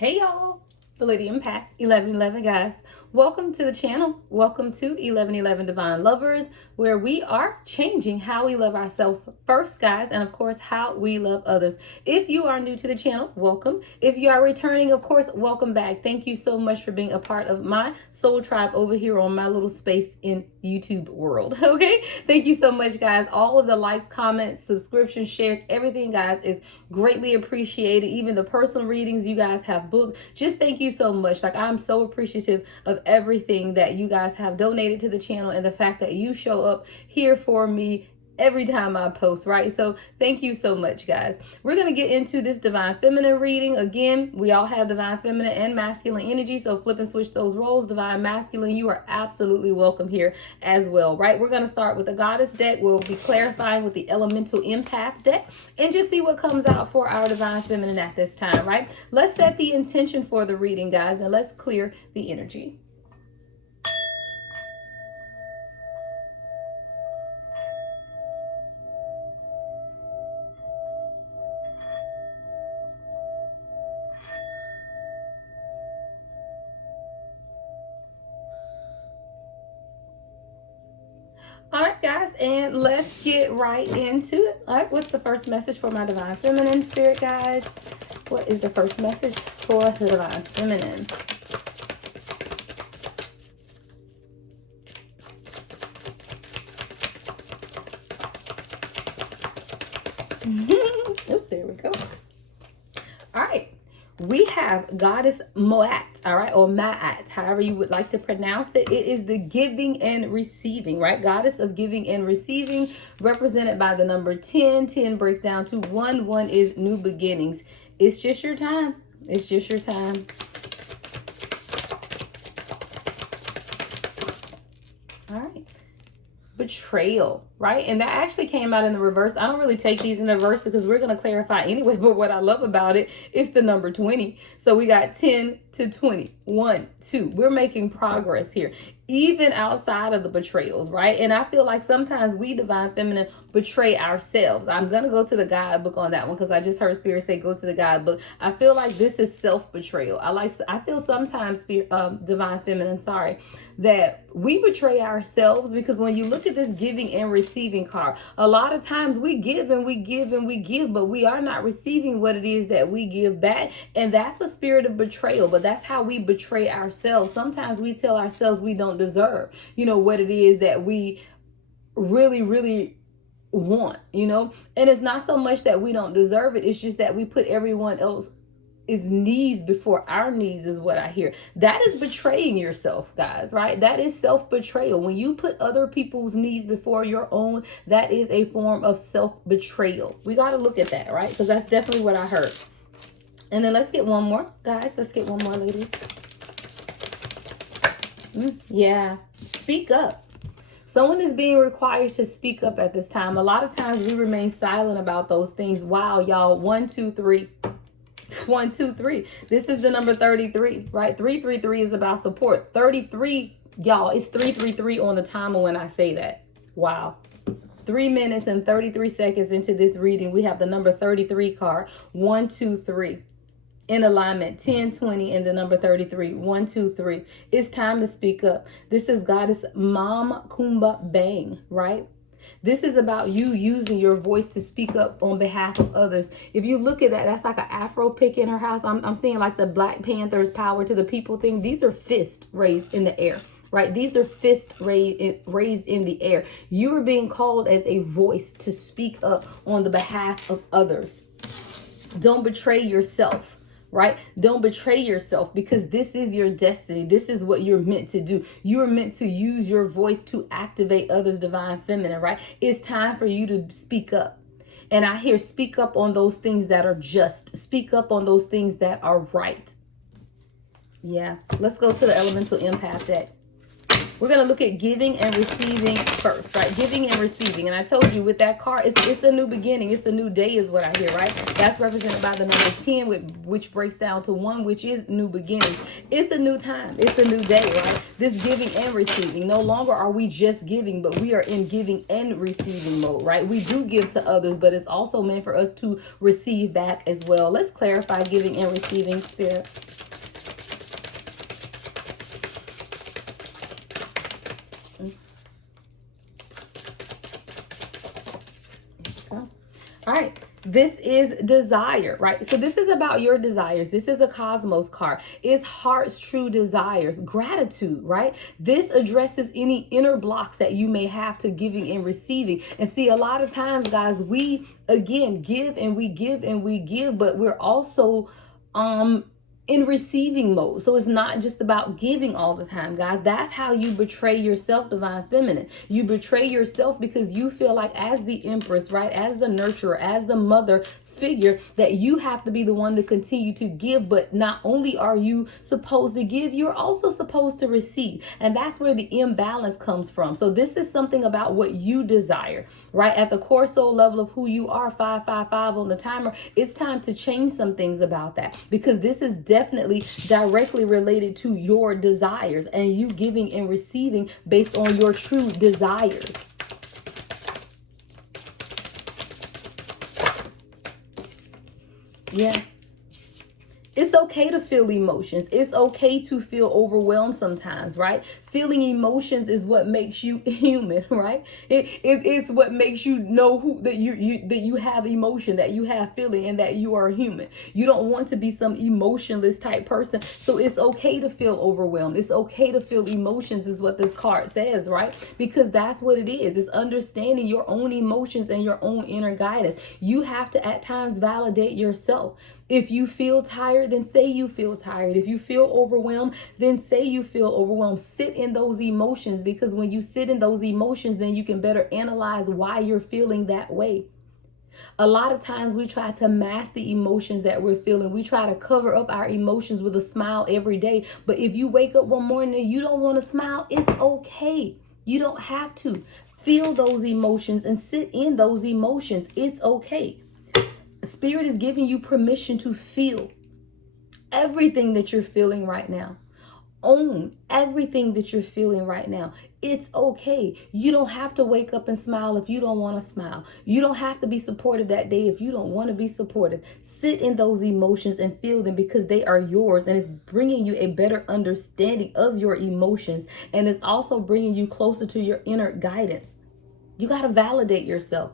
Hey y'all, the Lady Impact 1111 guys. Welcome to the channel. Welcome to 1111 Divine Lovers, where we are changing how we love ourselves first, guys, and of course, how we love others. If you are new to the channel, welcome. If you are returning, of course, welcome back. Thank you so much for being a part of my soul tribe over here on my little space in YouTube world. Okay, thank you so much, guys. All of the likes, comments, subscriptions, shares, everything, guys, is greatly appreciated. Even the personal readings you guys have booked, just thank you so much. Like, I'm so appreciative of everything that you guys have donated to the channel and the fact that you show up here for me every time I post, right? So thank you so much, guys. We're going to get into this divine feminine reading. Again, we all have divine feminine and masculine energy, so flip and switch those roles. Divine masculine, you are absolutely welcome here as well, right? We're going to start with the goddess deck. We'll be clarifying with the elemental empath deck and just see what comes out for our divine feminine at this time, right? Let's set the intention for the reading, guys, and let's clear the energy. All right, guys, and let's get right into it. All right, what's the first message for my divine feminine spirit, guys? What is the first message for the divine feminine? Oh, there we go. All right. We have Goddess Moat, all right, or Ma'at, however you would like to pronounce it. It is the giving and receiving, right? Goddess of giving and receiving, represented by the number 10. 10 breaks down to 1. 1 is new beginnings. It's just your time. It's just your time. All right. Betrayal, right? And that actually came out in the reverse. I don't really take these in the reverse because we're going to clarify anyway, but what I love about it is the number 20. So we got 10 to 20, 1, 2. We're making progress here, even outside of the betrayals, right? And I feel like sometimes we divine feminine betray ourselves. I'm going to go to the guidebook on that one because I just heard Spirit say go to the guidebook. I feel like this is self-betrayal. I feel sometimes divine feminine, that we betray ourselves, because when you look at this giving and receiving card, a lot of times we give and we give and we give, but we are not receiving what it is that we give back. And that's a spirit of betrayal, but that's how we betray ourselves. Sometimes we tell ourselves we don't deserve, what it is that we really, really want, and it's not so much that we don't deserve it. It's just that we put everyone else's needs before our needs, is what I hear. That is betraying yourself, guys, right? That is self-betrayal. When you put other people's needs before your own, that is a form of self-betrayal. We got to look at that, right? Because that's definitely what I heard. And then let's get one more, guys. Let's get one more, ladies. Yeah. Speak up. Someone is being required to speak up at this time. A lot of times we remain silent about those things. Wow, y'all. 1, 2, 3. 1, 2, 3. This is the number 33, right? 333 is about support. 33, y'all, it's 333 on the timer when I say that. Wow. 3 minutes and 33 seconds into this reading, we have the number 33 card. 1, 2, 3. In alignment, 10, 20, and the number 33. 1, 2, 3. It's time to speak up. This is Goddess Mom Kumba Bang, right? This is about you using your voice to speak up on behalf of others. If you look at that, that's like an Afro pick in her house. I'm seeing like the Black Panther's power to the people thing. These are fists raised in the air, right? These are fists raised in the air. You are being called as a voice to speak up on the behalf of others. Don't betray yourself. Right? Don't betray yourself, because this is your destiny. This is what you're meant to do. You are meant to use your voice to activate others' divine feminine, right? It's time for you to speak up. And I hear speak up on those things that are just. Speak up on those things that are right. Yeah. Let's go to the elemental empath deck. We're going to look at giving and receiving first, right? Giving and receiving. And I told you with that card, it's a new beginning. It's a new day is what I hear, right? That's represented by the number 10, which breaks down to 1, which is new beginnings. It's a new time. It's a new day, right? This giving and receiving. No longer are we just giving, but we are in giving and receiving mode, right? We do give to others, but it's also meant for us to receive back as well. Let's clarify giving and receiving, Spirit. This is desire, right? So this is about your desires. This is a cosmos card. It's heart's true desires, gratitude, right? This addresses any inner blocks that you may have to giving and receiving. And see, a lot of times, guys, we again give and we give and we give, but we're also in receiving mode. So it's not just about giving all the time, guys. That's how you betray yourself, divine feminine. You betray yourself because you feel like, as the empress, right, as the nurturer, as the mother figure, that you have to be the one to continue to give. But not only are you supposed to give, you're also supposed to receive. And that's where the imbalance comes from. So this is something about what you desire, right? At the core soul level of who you are, 555 on the timer, it's time to change some things about that, because this is definitely directly related to your desires and you giving and receiving based on your true desires. Yeah. It's okay to feel emotions. It's okay to feel overwhelmed sometimes, right? Feeling emotions is what makes you human, right? It's what makes you know that you have emotion, that you have feeling, and that you are human. You don't want to be some emotionless type person. So it's okay to feel overwhelmed. It's okay to feel emotions is what this card says, right? Because that's what it is. It's understanding your own emotions and your own inner guidance. You have to at times validate yourself. If you feel tired, then say you feel tired. If you feel overwhelmed, then say you feel overwhelmed. Sit in those emotions, because when you sit in those emotions, then you can better analyze why you're feeling that way. A lot of times we try to mask the emotions that we're feeling. We try to cover up our emotions with a smile every day. But if you wake up one morning and you don't want to smile, it's okay. You don't have to. Feel those emotions and sit in those emotions. It's okay. Spirit is giving you permission to feel everything that you're feeling right now. Own everything that you're feeling right now. It's okay. You don't have to wake up and smile if you don't want to smile. You don't have to be supportive that day if you don't want to be supportive. Sit in those emotions and feel them, because they are yours, and it's bringing you a better understanding of your emotions, and it's also bringing you closer to your inner guidance. You got to validate yourself.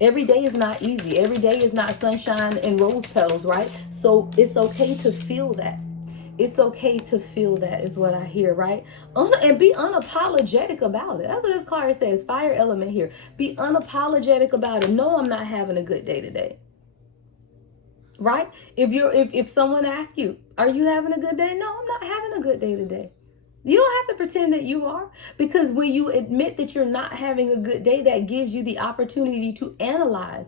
Every day is not easy. Every day is not sunshine and rose petals, right? So it's okay to feel that. It's okay to feel that is what I hear, right? And be unapologetic about it. That's what this card says. Fire element here. Be unapologetic about it. No, I'm not having a good day today. Right? If someone asks you, are you having a good day? No, I'm not having a good day today. You don't have to pretend that you are, because when you admit that you're not having a good day, that gives you the opportunity to analyze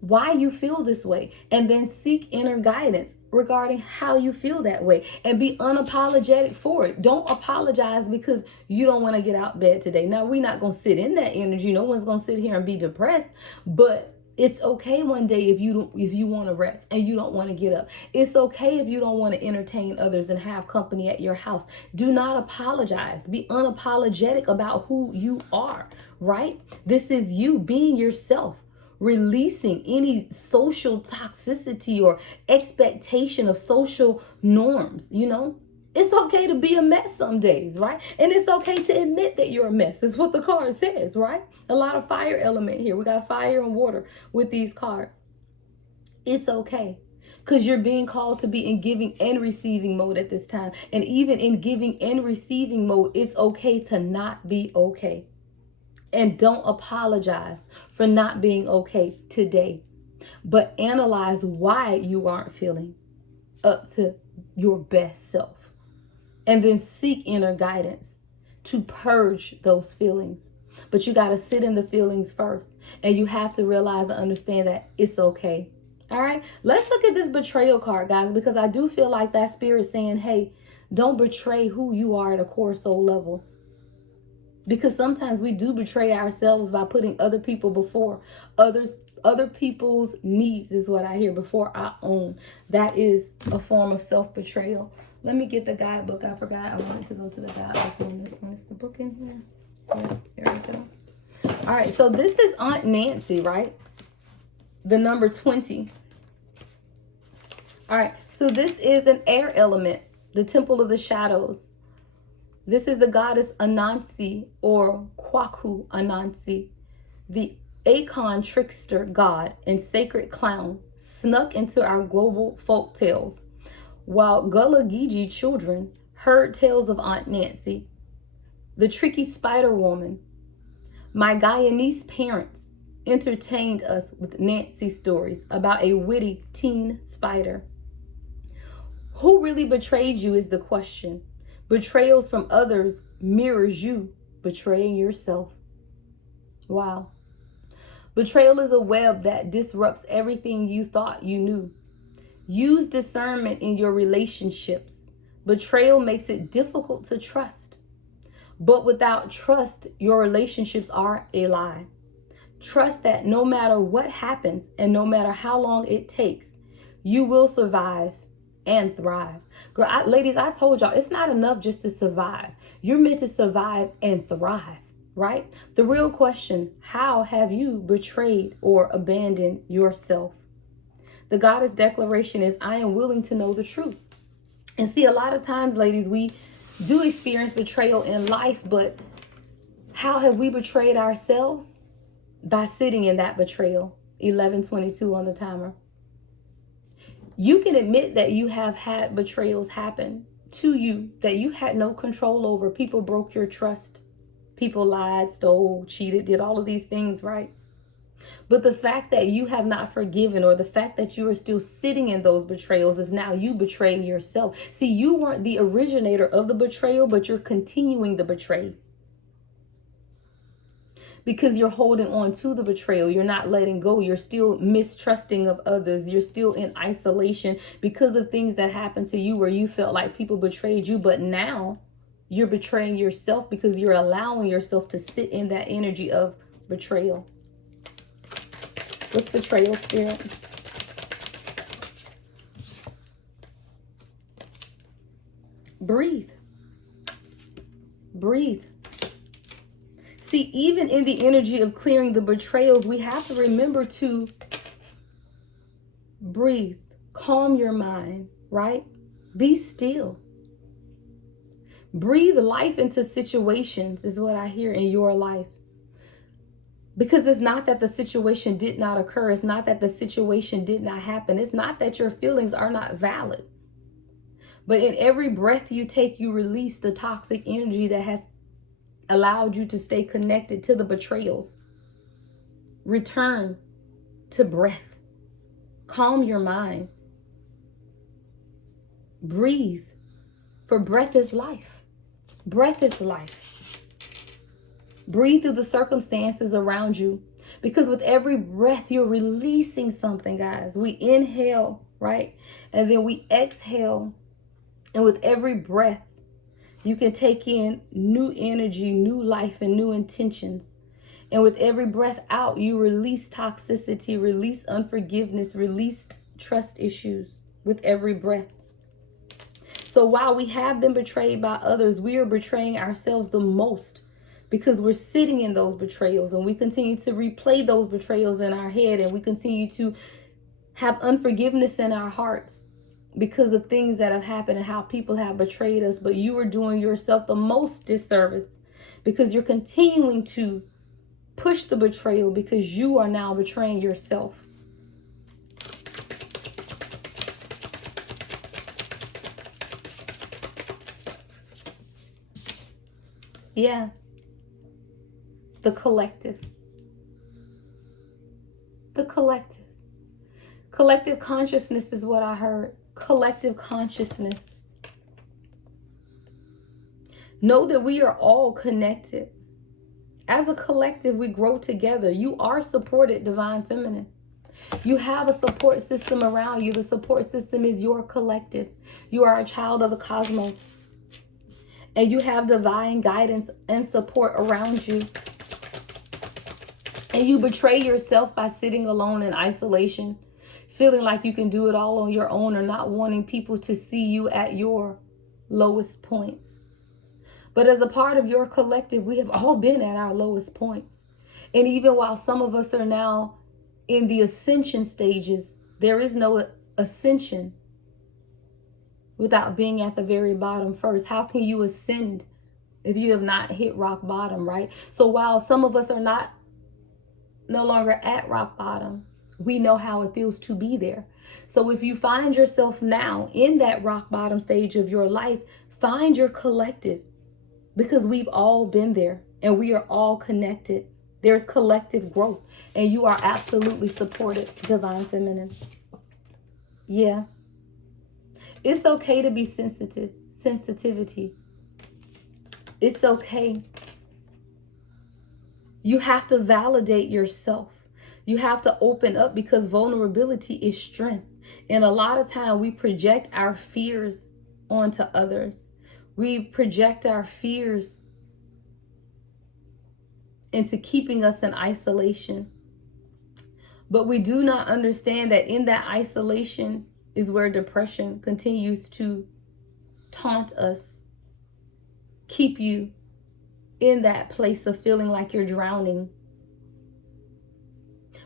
why you feel this way, and then seek inner guidance regarding how you feel that way, and be unapologetic for it. Don't apologize because you don't want to get out of bed today. Now, we're not going to sit in that energy. No one's going to sit here and be depressed, but it's okay one day if you want to rest and you don't want to get up. It's okay if you don't want to entertain others and have company at your house. Do not apologize. Be unapologetic about who you are, right? This is you being yourself, releasing any social toxicity or expectation of social norms, It's okay to be a mess some days, right? And it's okay to admit that you're a mess. Is what the card says, right? A lot of fire element here. We got fire and water with these cards. It's okay, because you're being called to be in giving and receiving mode at this time. And even in giving and receiving mode, it's okay to not be okay. And don't apologize for not being okay today, but analyze why you aren't feeling up to your best self. And then seek inner guidance to purge those feelings. But you got to sit in the feelings first. And you have to realize and understand that it's okay. All right. Let's look at this betrayal card, guys, because I do feel like that spirit saying, hey, don't betray who you are at a core soul level. Because sometimes we do betray ourselves by putting other people before other people's needs is what I hear, before our own. That is a form of self-betrayal. Let me get the guidebook. I forgot I wanted to go to the guidebook on this one. Is the book in here? Yeah, there we go. All right, so this is Aunt Nancy, right? The number 20. All right, so this is an air element, the Temple of the Shadows. This is the goddess Anansi, or Kwaku Anansi, the Akon trickster god and sacred clown snuck into our global folk tales, while Gullah Geechee children heard tales of Aunt Nancy, the tricky Spider Woman. My Guyanese parents entertained us with Nancy stories about a witty teen spider. Who really betrayed you is the question. Betrayals from others mirrors you betraying yourself. Wow. Betrayal is a web that disrupts everything you thought you knew. Use discernment in your relationships. Betrayal makes it difficult to trust. But without trust, your relationships are a lie. Trust that no matter what happens and no matter how long it takes, you will survive and thrive. Girl, ladies, I told y'all, it's not enough just to survive. You're meant to survive and thrive, right? The real question, how have you betrayed or abandoned yourself? The goddess declaration is, I am willing to know the truth. And see, a lot of times, ladies, we do experience betrayal in life, but how have we betrayed ourselves? By sitting in that betrayal. 11:22 on the timer. You can admit that you have had betrayals happen to you that you had no control over. People broke your trust. People lied, stole, cheated, did all of these things, right? But the fact that you have not forgiven, or the fact that you are still sitting in those betrayals, is now you betraying yourself. See, you weren't the originator of the betrayal, but you're continuing the betrayal. Because you're holding on to the betrayal. You're not letting go. You're still mistrusting of others. You're still in isolation because of things that happened to you where you felt like people betrayed you. But now you're betraying yourself because you're allowing yourself to sit in that energy of betrayal. What's betrayal, spirit? Breathe. Breathe. See, even in the energy of clearing the betrayals, we have to remember to breathe, calm your mind, right? Be still. Breathe life into situations is what I hear in your life. Because it's not that the situation did not occur. It's not that the situation did not happen. It's not that your feelings are not valid. But in every breath you take, you release the toxic energy that has allowed you to stay connected to the betrayals. Return to breath. Calm your mind. Breathe. For breath is life. Breath is life. Breathe through the circumstances around you. Because with every breath, you're releasing something, guys. We inhale, right? And then we exhale. And with every breath, you can take in new energy, new life, and new intentions. And with every breath out, you release toxicity, release unforgiveness, release trust issues with every breath. So while we have been betrayed by others, we are betraying ourselves the most because we're sitting in those betrayals, and we continue to replay those betrayals in our head, and we continue to have unforgiveness in our hearts because of things that have happened and how people have betrayed us. But you are doing yourself the most disservice because you're continuing to push the betrayal because you are now betraying yourself. Yeah. The collective. The collective. Collective consciousness is what I heard. Collective consciousness. Know that we are all connected. As a collective, we grow together. You are supported, Divine Feminine. You have a support system around you. The support system is your collective. You are a child of the cosmos. And you have divine guidance and support around you. And you betray yourself by sitting alone in isolation, feeling like you can do it all on your own, or not wanting people to see you at your lowest points. But as a part of your collective, we have all been at our lowest points. And even while some of us are now in the ascension stages, there is no ascension without being at the very bottom first. How can you ascend if you have not hit rock bottom, right? So while some of us are not no longer at rock bottom, we know how it feels to be there. So if you find yourself now in that rock bottom stage of your life, find your collective, because we've all been there and we are all connected. There's collective growth and you are absolutely supported, Divine Feminine. Yeah. It's okay to be sensitive. Sensitivity. It's okay. You have to validate yourself. You have to open up, because vulnerability is strength. And a lot of time we project our fears onto others. We project our fears into keeping us in isolation. But we do not understand that in that isolation is where depression continues to taunt us, keep you in that place of feeling like you're drowning.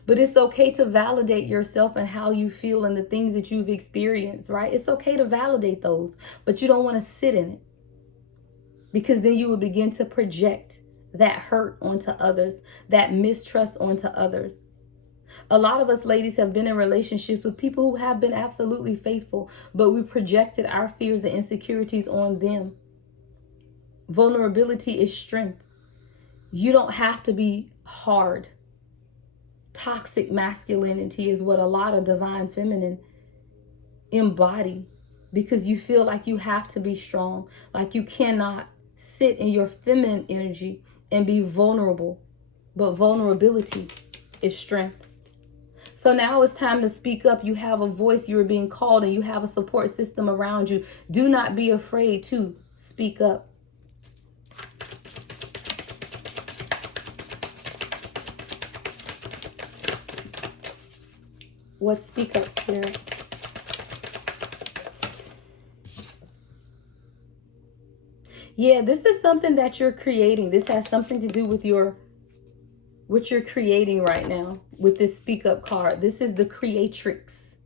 But it's okay to validate yourself and how you feel and the things that you've experienced, right? It's okay to validate those, but you don't want to sit in it, because then you will begin to project that hurt onto others, that mistrust onto others. A lot of us ladies have been in relationships with people who have been absolutely faithful, but we projected our fears and insecurities on them. Vulnerability is strength. You don't have to be hard. Toxic masculinity is what a lot of divine feminine embody, because you feel like you have to be strong, like you cannot sit in your feminine energy and be vulnerable. But vulnerability is strength. So now it's time to speak up. You have a voice, you're being called, and you have a support system around you. Do not be afraid to speak up. What speak up, Spirit? Yeah, this is something that you're creating. This has something to do with what you're creating right now with this speak up card. This is the creatrix.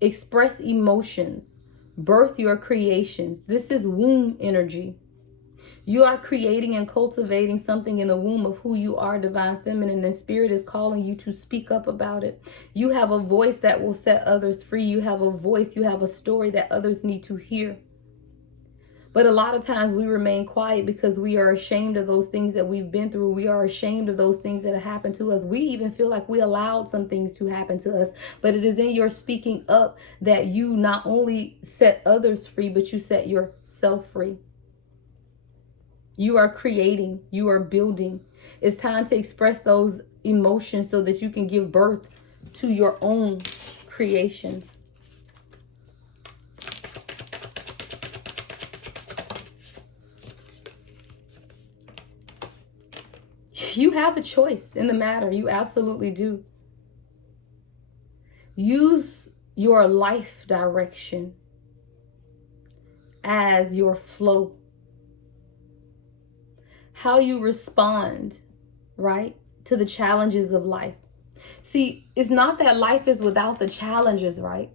Express emotions. Birth your creations. This is womb energy. You are creating and cultivating something in the womb of who you are, divine feminine, and spirit is calling you to speak up about it. You have a voice that will set others free. You have a voice, you have a story that others need to hear. But a lot of times we remain quiet because we are ashamed of those things that we've been through. We are ashamed of those things that have happened to us. We even feel like we allowed some things to happen to us. But it is in your speaking up that you not only set others free, but you set yourself free. You are creating, you are building. It's time to express those emotions so that you can give birth to your own creations. You have a choice in the matter. You absolutely do. Use your life direction as your flow. How you respond, right, to the challenges of life. See, it's not that life is without the challenges, right?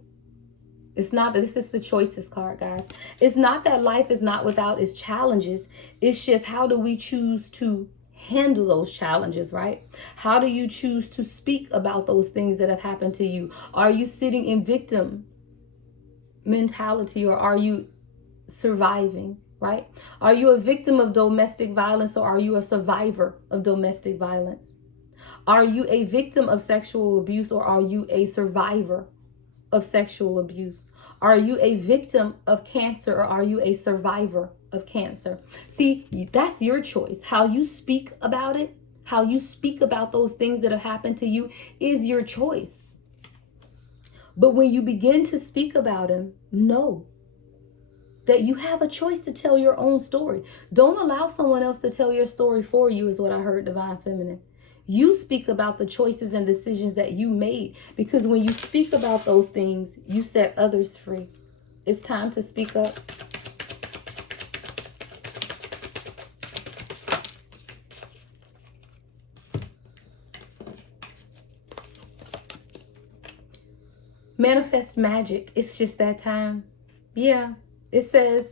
It's not that. This is the choices card, guys. It's not that life is not without its challenges. It's just, how do we choose to handle those challenges, right? How do you choose to speak about those things that have happened to you? Are you sitting in victim mentality, or are you surviving? Right? Are you a victim of domestic violence, or are you a survivor of domestic violence? Are you a victim of sexual abuse, or are you a survivor of sexual abuse? Are you a victim of cancer, or are you a survivor of cancer? See, that's your choice. How you speak about it, how you speak about those things that have happened to you is your choice. But when you begin to speak about them, know that you have a choice to tell your own story. Don't allow someone else to tell your story for you, is what I heard, divine feminine. You speak about the choices and decisions that you made, because when you speak about those things, you set others free. It's time to speak up. Manifest magic. It's just that time. Yeah. It says,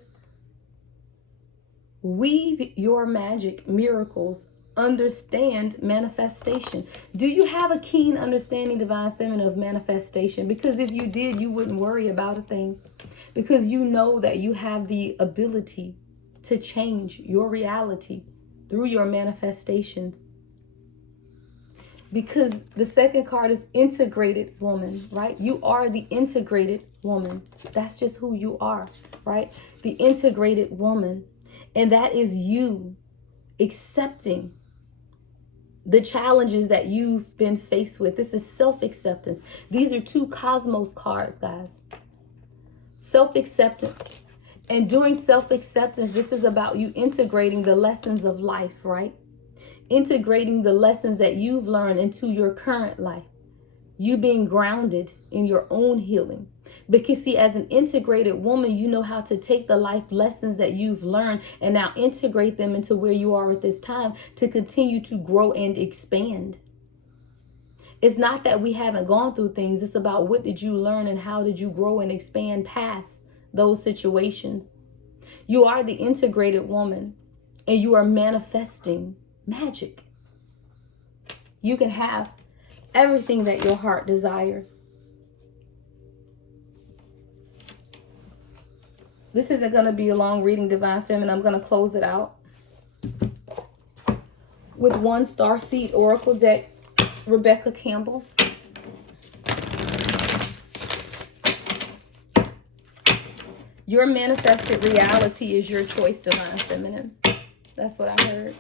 weave your magic miracles understand manifestation? Do you have a keen understanding, Divine Feminine, of manifestation? Because if you did, you wouldn't worry about a thing. Because you know that you have the ability to change your reality through your manifestations. Because the second card is integrated woman, right? You are the integrated woman. That's just who you are, right? The integrated woman. And that is you accepting the challenges that you've been faced with. This is self-acceptance. These are two cosmos cards, guys. Self-acceptance. And doing self-acceptance, this is about you integrating the lessons of life, right? Integrating the lessons that you've learned into your current life. You being grounded in your own healing. Because see, as an integrated woman, you know how to take the life lessons that you've learned and now integrate them into where you are at this time to continue to grow and expand. It's not that we haven't gone through things. It's about what did you learn and how did you grow and expand past those situations. You are the integrated woman and you are manifesting magic. You can have everything that your heart desires. This isn't going to be a long reading, Divine Feminine. I'm going to close it out with one Starseed Oracle deck, Rebecca Campbell. Your manifested reality is your choice, Divine Feminine. That's what I heard.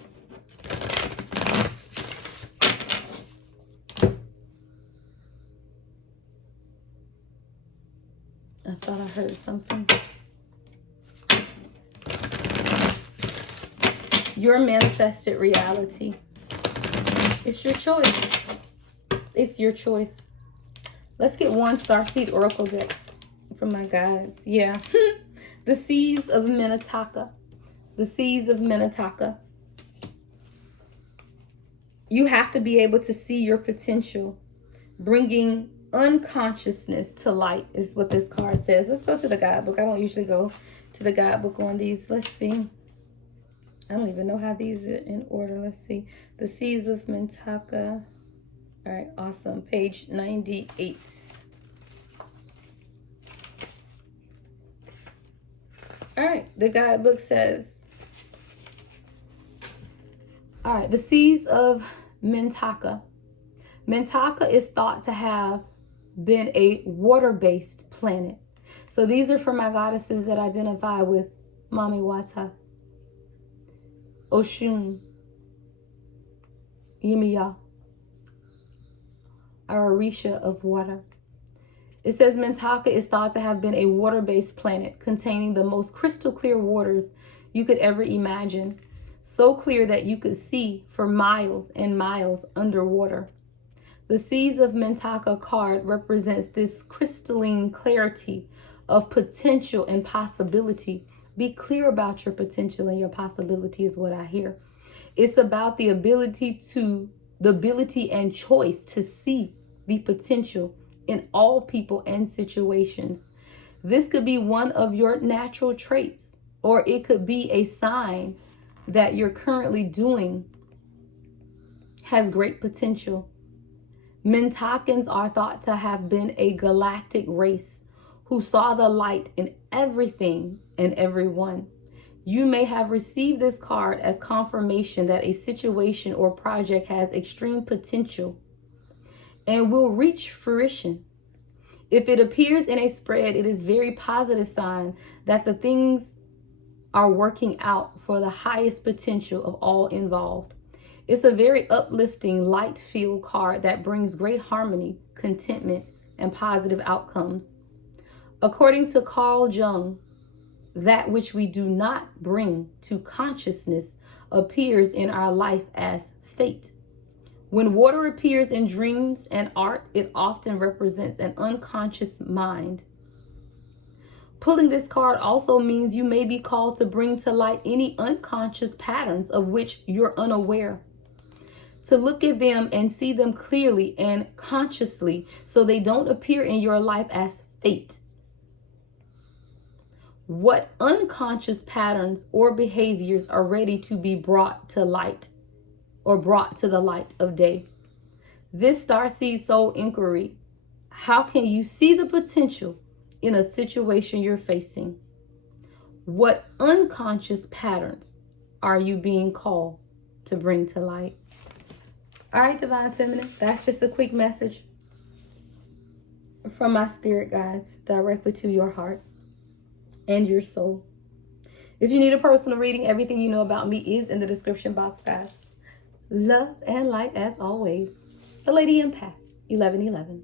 I thought I heard something. Your manifested reality. It's your choice. It's your choice. Let's get one Starseed Oracle deck from my guides. Yeah. The Seas of Minnetonka. The Seas of Minnetonka. You have to be able to see your potential. Bringing unconsciousness to light is what this card says. Let's go to the guidebook. I don't usually go to the guidebook on these. Let's see. I don't even know how these are in order. Let's see. The Seas of Minnetonka. All right, awesome. Page 98. All right, the guidebook says, all right, the Seas of Minnetonka. Minnetonka is thought to have been a water-based planet. So these are for my goddesses that identify with Mami Wata, Oshun, Yemiya, our Orisha of water. It says Minnetonka is thought to have been a water-based planet containing the most crystal clear waters you could ever imagine. So clear that you could see for miles and miles underwater. The Seas of Minnetonka card represents this crystalline clarity of potential and possibility. Be clear about your potential and your possibility is what I hear. It's about the ability and choice to see the potential in all people and situations. This could be one of your natural traits, or it could be a sign that you're currently doing has great potential. Minnetonkaans are thought to have been a galactic race who saw the light in everything and everyone. You may have received this card as confirmation that a situation or project has extreme potential and will reach fruition. If it appears in a spread, it is a very positive sign that the things are working out for the highest potential of all involved. It's a very uplifting, light-filled card that brings great harmony, contentment, and positive outcomes. According to Carl Jung, that which we do not bring to consciousness appears in our life as fate. When water appears in dreams and art, it often represents an unconscious mind. Pulling this card also means you may be called to bring to light any unconscious patterns of which you're unaware. To look at them and see them clearly and consciously so they don't appear in your life as fate. What unconscious patterns or behaviors are ready to be brought to light or brought to the light of day. This starseed soul inquiry: how can you see the potential in a situation you're facing? What unconscious patterns are you being called to bring to light? All right, Divine Feminine, that's just a quick message from my spirit guides directly to your heart and your soul. If you need a personal reading, everything you know about me is in the description box, guys. Love and light as always. The Lady Empath, 1111.